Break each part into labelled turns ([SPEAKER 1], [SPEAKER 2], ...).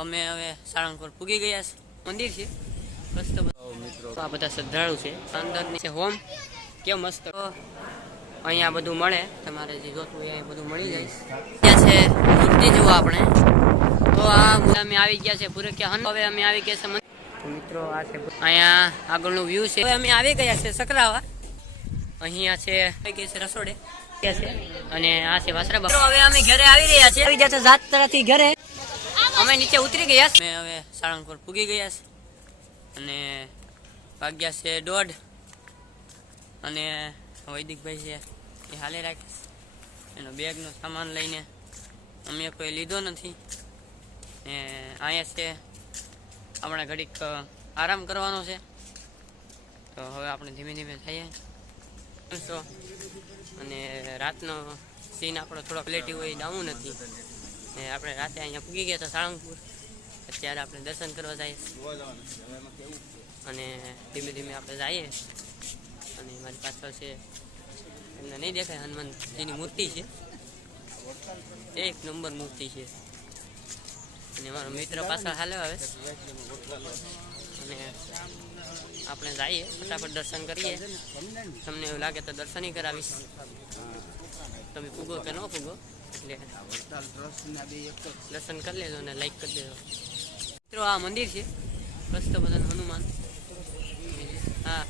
[SPEAKER 1] અમે હવે સાળંગપુર પૂગી ગયા મંદિર છે. મસ્ત આ બધા શ્રદ્ધાળુ છે. અંદરની છે હોમ કેમ મસ્ત. અહીંયા બધું મળે. તમારે જે જોતું હોય બધું મળી જાય. ત્યાં છે મૂર્તિ જુઓ આપણે. તો આ અમે આવી ગયા છે પૂરે કે હન. હવે અમે આવી ગયા છે મિત્રો, આ છે અહીંયા આગળનું વ્યૂ છે. હવે અમે આવી ગયા છે સકરાવા. અહીંયા છે, આવી ગયા છે રસોડે. છે. અને આ છે વાસરા હવે અમે ઘરે આવી રહ્યા છે આવી ગયા છે સાત તરફથી ઘરે. અમે નીચે ઉતરી ગયા અમે હવે સાળંગપુર પૂગી ગયા છે. અને વાગ્યા છે દોઢ. અને વૈદિકભાઈ છે એ હાલે રાખે એનો બેગનો સામાન લઈને અમે કોઈ લીધો નથી. ને અહીંયા છે આપણે ઘડીક આરામ કરવાનો છે. તો હવે આપણે ધીમે ધીમે થઈએ. અને રાતનો સીન આપણો થોડો ક્લેટી હોય ડાઉન નથી. ને આપણે રાતે અહીંયા પૂગી ગયા હતા સાળંગપુર. અત્યારે આપણે દર્શન કરવા જઈએ. અને ધીમે ધીમે આપણે જઈએ. અને મારી પાછળ છે, એમને નહીં દેખાય, હનુમાનજીની મૂર્તિ છે. એક નંબર મૂર્તિ છે. અને મારો મિત્ર પાછળ હાલે આવે. અને આપણે જઈએ, ફટાફટ દર્શન કરીએ. તમને એવું લાગે તો દર્શન કરાવીશ. તમે પૂગો કે ન પૂગો? એટલે. દર્શન કરી લેજો અને લાઈક કરી દેજો. મિત્રો આ મંદિર છે. મસ્ત બધાનું હનુમાન. હા.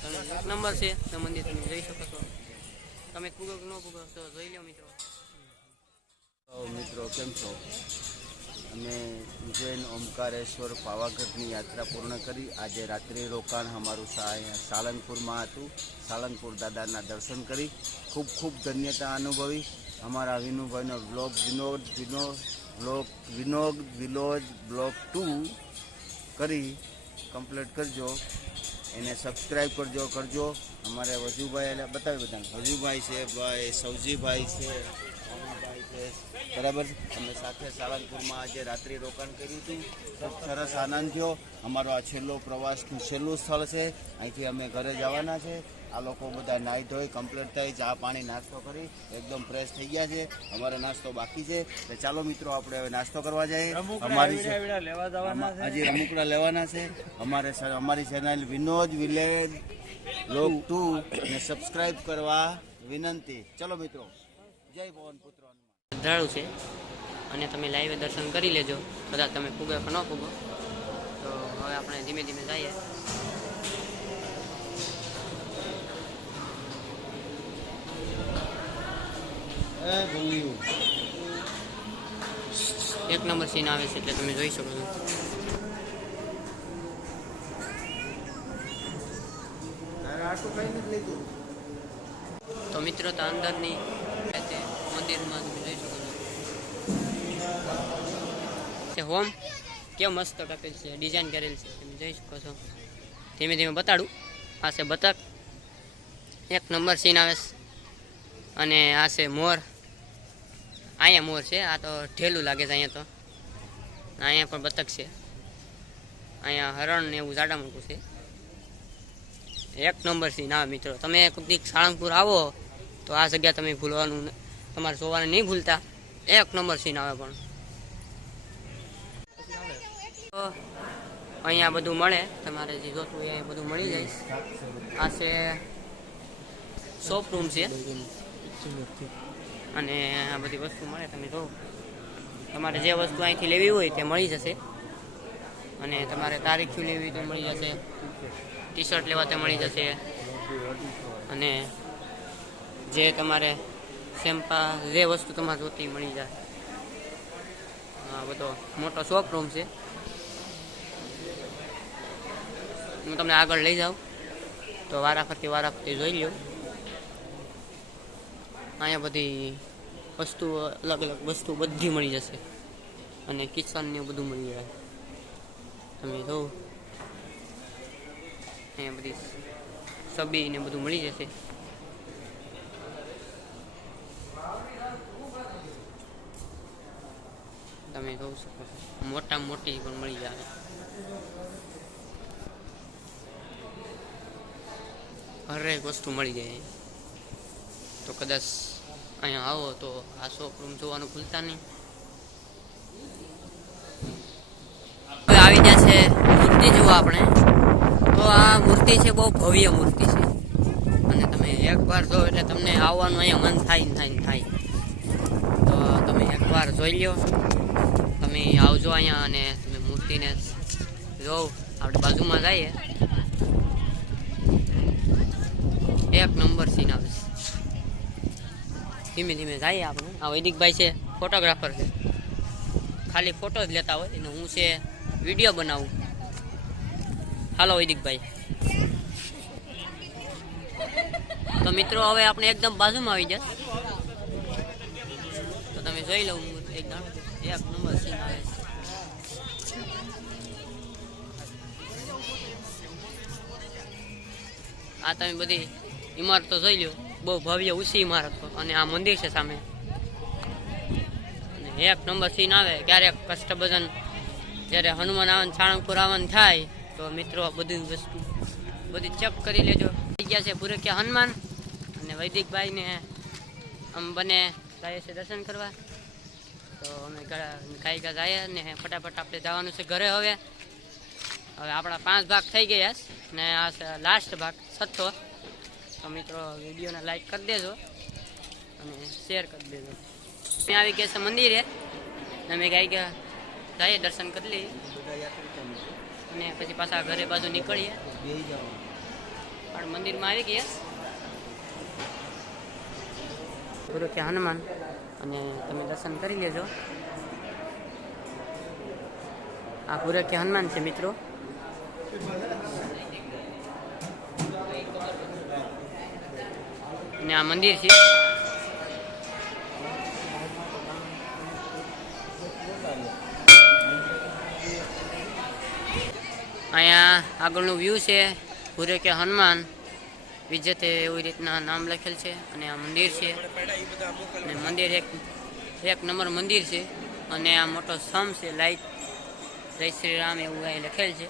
[SPEAKER 1] તમે એક નંબર છે તો મંદિર તમે જોઈ શકો છો. તમે કુગક કે ન કુગક તો જોઈ લો મિત્રો.
[SPEAKER 2] મિત્રો કેમ છો? અમે ઉજ્જૈન ઓમકારેશ્વર પાવાગઢની યાત્રા પૂર્ણ કરી. આજે રાત્રિ રોકાણ અમારું સા- સાળંગપુરમાં હતું. સાલંગપુર દાદાના દર્શન કરી. ખૂબ ખૂબ ધન્યતા અનુભવી. અમારા વિનુભાઈનો blog Vinod Vinod blog Vinod village blog two કરી કમ્પ્લીટ કરજો. એને સબસ્ક્રાઈબ કરજો કરજો. અમારે વજુભાઈ એટલે બતાવી બધાને. વજુભાઈ છે, ભાઈ સૌજીભાઈ છે. બરાબર? અમે સાથે સાળંગપુરમાં આજે રાત્રિ રોકાણ કર્યું હતું. ખૂબ સરસ આનંદ થયો. અમારો આ છેલ્લો પ્રવાસનું છેલ્લું સ્થળ છે. અહીંથી અમે ઘરે જવાના છે. આ લોકો બધા નાહી ધોઈ કમ્પ્લીટ થઈ ચા પાણી નાસ્તો કરી એકદમ ફ્રેશ થઈ ગયા છે. અમારો નાસ્તો બાકી છે. તો ચાલો મિત્રો આપણે હવે નાસ્તો કરવા જઈએ. અમારી હજી રમુકડા લેવાના છે. અમારે અમારી channel Vinod village log two ને સબસ્ક્રાઈબ કરવા વિનંતી. ચલો મિત્રો જય ભવન પુત્ર
[SPEAKER 1] શ્રદ્ધાળુ છે. અને તમે લાઈવે દર્શન કરી લેજો. કદાચ તમે ફૂગો કે ન ફૂગો. તો હવે આપણે ધીમે ધીમે જઈએ. એક નંબર સીન આવે છે એટલે તમે જોઈ શકો છો. તો મિત્રો તો અંદરની મંદિરમાં તમે જોઈ તે હોમ કેવો મસ્ત કાપેલ છે ડિઝાઇન કરેલ છે. તમે જોઈ શકો છો. ધીમે ધીમે બતાડું. આ છે બતક. એક નંબર સીન આવે છે. અને આ છે મોર. અહીંયા મોર છે. આ તો ઢેલું લાગે છે અહીંયા તો. અહીંયા પણ બતક છે. અહીંયા હરણ ને એવું ઝાડા મોટું છે. એક નંબર સીન આવે મિત્રો. તમે કદી સાળંગપુર આવો, તો આ જગ્યા તમે ભૂલવાનું તમારે જોવાનું નહીં ભૂલતા. એક નંબર સીન આવે પણ. અહીંયા બધું મળે. તમારે જે જોતું હોય બધું મળી જાય. આ છે શોપ છે. અને આ બધી વસ્તુ મળે તમે જો. તમારે જે વસ્તુ અહીંથી લેવી હોય તે મળી જશે. અને તમારે તારીખું લેવી તે મળી જશે. ટી શર્ટ લેવા તે મળી જશે. અને જે તમારે સેમ્પા જે વસ્તુ તમારે જોતી મળી જાય. આ બધો મોટો શોપ રૂમ છે. હું તમને આગળ લઈ જાઉં. તો વારાફરતી વારાફરતી જોઈ લ્યો. અહીંયા બધી વસ્તુઓ, અલગ અલગ વસ્તુ બધી મળી જશે. અને કિચનને બધું મળી જાય. તમે જો અહીંયા બધી સબી ને બધું મળી જશે. તમે જોઉં શકો મોટા મોટી પણ મળી જાય. હરેક વસ્તુ મળી જાય. તો કદાચ અહીંયા આવો તો આ શોપ રૂમ જોવાનું ભૂલતા નહીં. આવી ગયા છે મૂર્તિ જુઓ આપણે. તો આ મૂર્તિ છે બહુ ભવ્ય મૂર્તિ છે. અને તમે એકવાર જો એટલે તમને આવવાનું અહીંયા મન થાય ને થાય ને થાય. તો તમે એકવાર જોઈ લ્યો. તમે આવજો અહીંયા અને તમે મૂર્તિને જોવ. આપણે બાજુમાં જઈએ. એક નંબર સીન આવે ધીમે ધીમે જઈએ આપણે. આ વૈદિકભાઈ છે ફોટોગ્રાફર છે. ખાલી ફોટો જ લેતા હોય, અને હું છે વીડિયો બનાવું. હાલો વૈદિકભાઈ. તો મિત્રો, હવે આપણે એકદમ બાજુમાં આવી જાય તો તમે જોઈ લઉં એકદમ એક નંબર સીન આવે છે. આ તમે બધી ઇમારતો જોઈ લો બહુ ભવ્ય ઊંચી ઇમારત અને આ મંદિર છે સામે. અને એક નંબર સીન આવે, ક્યારેક કષ્ટભજન, જ્યારે હનુમાન આવન સાળંગપુર આવન થાય, તો મિત્રો બધી વસ્તુ, બધી ચેક કરી લેજો. ગયા છે પુરખ્યા હનુમાન. અને વૈદિકભાઈને આમ બને જાય છે દર્શન કરવા. તો અમે ખાઈ ગયા જઈએ ને ફટાફટ આપણે જવાનું છે ઘરે હવે. હવે આપણા પાંચ ભાગ થઈ ગયા ને આ લાસ્ટ ભાગ, છઠ્ઠો. તો મિત્રો વિડીયોને લાઈક કરી દેજો અને શેર કરી દેજો. અમે આવી ગયા છે મંદિરે. અમે ગાઈ ગયા જઈએ દર્શન કરી લઈએ. અને પછી પાછા ઘરે બાજુ નીકળીએ. પણ મંદિરમાં આવી ગયા. ગુરુ કે હનુમાન, અને તમે દર્શન કરી લેજો. આ પૂરે કે હનુમાન છે મિત્રો. અને આ મંદિર છે. અહીંયા આગળનું વ્યૂ છે પૂરે કે હનુમાન. વિજેતે એવી રીતના નામ લખેલ છે અને આ મંદિર છે. અને મંદિર એક એક નંબર મંદિર છે અને આ મોટો સ્તંભ છે, લાઈટ, જય શ્રી રામ એવું અહીં લખેલ છે.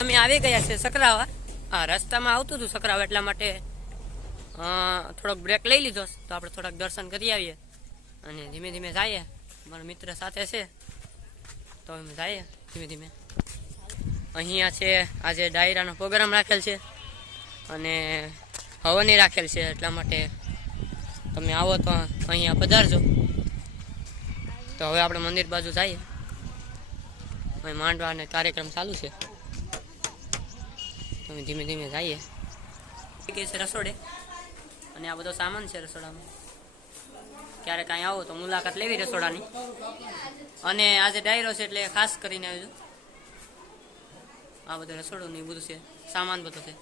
[SPEAKER 1] અમે આવી ગયા છે સકરાવા આ રસ્તામાં આવતું હતું સકરાવ એટલા માટે થોડોક બ્રેક લઈ લીધો. તો આપણે થોડાક દર્શન કરી આવીએ. અને ધીમે ધીમે જઈએ. મારા મિત્ર સાથે છે. તો અમે જઈએ ધીમે ધીમે. અહીંયા છે, આજે ડાયરાનો પ્રોગ્રામ રાખેલ છે. અને હવની રાખેલ છે, એટલા માટે તમે આવો તો અહીંયા પધારજો. તો હવે આપણે મંદિર બાજુ જઈએ. અને કાર્યક્રમ ચાલુ છે. અમે ધીમે ધીમે જઈએ કે છે રસોડે? અને આ બધો સામાન છે રસોડામાં ક્યારેક અહીં આવો તો મુલાકાત લેવી રસોડાની. અને આજે ડાયરો છે એટલે ખાસ કરીને આવજો આ બધું રસોડું ને બધું છે. સામાન બધો છે.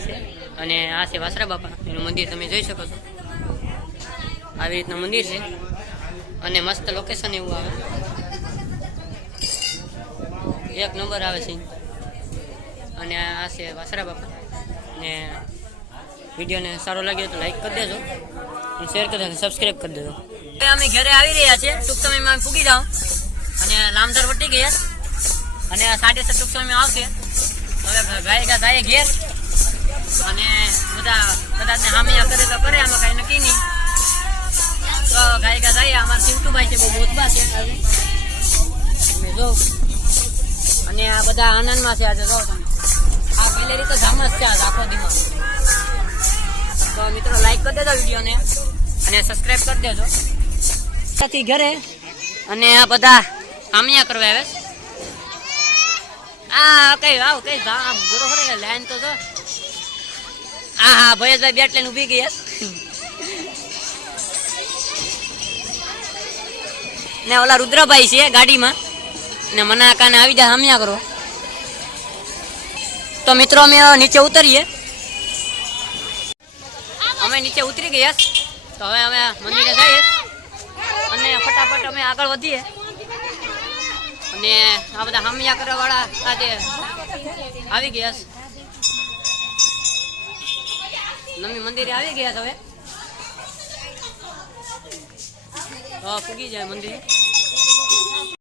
[SPEAKER 1] છે. અને આ છે વાસરા બાપા. એનું મંદિર તમે જોઈ શકો છો. આવી રીતનું મંદિર છે. અને મસ્ત લોકેશન એવું આવે. એક નંબર આવે છે. અને આ છે વાસરા બાપા. ને વિડીયોને સારો લાગ્યો તો લાઈક કરી દેજો. અને શેર કરી દેજો સબસ્ક્રાઈબ કરી દેજો. હવે અમે ઘરે આવી રહ્યા છીએ. ટૂંક સમયમાં ફૂગી જાઉં. અને લામધર વટી ગયા. અને આ સાત ટૂંક સમયમાં આવશે. હવે ભાઈ જાય ઘેર. અને બધા કદાચ ને હામિયા કરે તો કરે, આમાં કાંઈ નક્કી નહીં. તો ગાય ગા જાય અમારા ચિંટુભાઈ છે, બહુ મોતબા છે. જો અને આ બધા આનંદમાં છે આજે, જો તમે. આ ગેલેરી તો જામ જ છે આખો દિવસ. તો મિત્રો લાઈક કરી દેજો વિડીયોને અને સબસ્ક્રાઈબ કરી દેજો. સાથી ઘરે અને આ બધા આમિયા કરવા આવે. આ કઈ, આવ કઈ આમ ગુરો ખરે લાઈન તો જો. આ હા ભયેશભાઈ બેટ લઈને ઊભી ગયા ને ઓલા રુદ્રભાઈ છે ગાડીમાં. ને મને કાને આવી જાય હામ્યા કરો. તો મિત્રો, અમે નીચે ઉતરીએ. અમે નીચે ઉતરી ગયા. તો હવે અમે મંદિરે જઈએ. અને ફટાફટ અમે આગળ વધીએ. અને આ બધા હામિયા કરવા વાળા આજે આવી ગયા નમી મંદિરે આવી ગયા હવે. હા પૂગી જાય મંદિર.